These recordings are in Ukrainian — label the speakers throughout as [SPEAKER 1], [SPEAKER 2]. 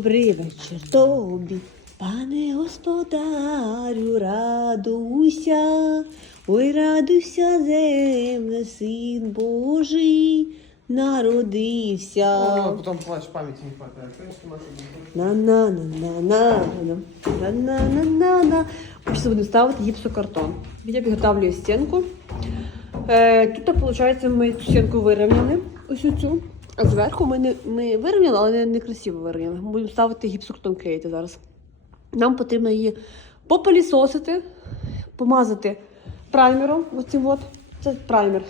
[SPEAKER 1] Добрий вечір тобі, пане господарю, радуйся, ой, радуйся, земле, син Божий народився.
[SPEAKER 2] А потом плачь, памяти не
[SPEAKER 1] на на на на на на на на на на Ми будемо ставити гіпсокартон. Я підготовлюю стінку. Е, тут, виходить, ми цю стінку вирівняли, ось цю. Зверху ми, не, ми вирівняли, але не, не красиво вирівняли. Ми будемо ставити гіпсокартон клеїти зараз. Нам потрібно її попилісосити, помазати праймером. Оцим от. Це праймер.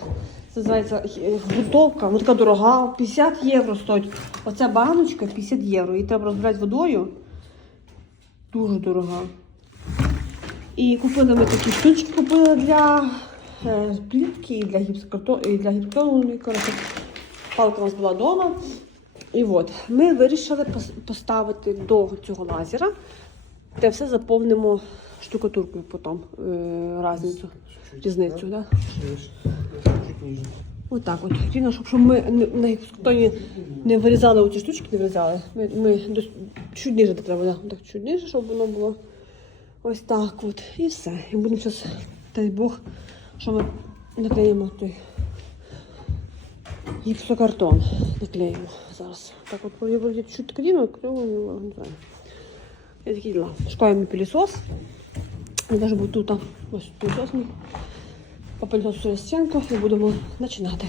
[SPEAKER 1] Це називається е, грунтовка, вона така дорога, 50 євро стоїть. Оця баночка 50 євро. Її треба розбирати водою. Дуже дорога. І купили ми такі штучки купили для е, плівки і для гіпсокартону, і для гіпсокартону. Палка у нас була вдома. І от ми вирішили поставити до цього лазера, де все заповнимо штукатуркою потім е, разницю, різницю. Да? Отак от. Хотіла, щоб, ми не- на гіпсокартоні не вирізали оці штучки, не вирізали. Ми, ми чуть ниже де треба, да? так чуть ниже, щоб воно було ось так от. І все. І будемо зараз, дай Бог, що ми наклеїмо той гіпсокартон. Наклеїмо зараз. Так от я вроді чуть кліно, клево, не знаю. Я такі діла. Шукаємо пилісос. Навіть буде тут, ось пилісос мій. Попильносую стінку і будемо починати.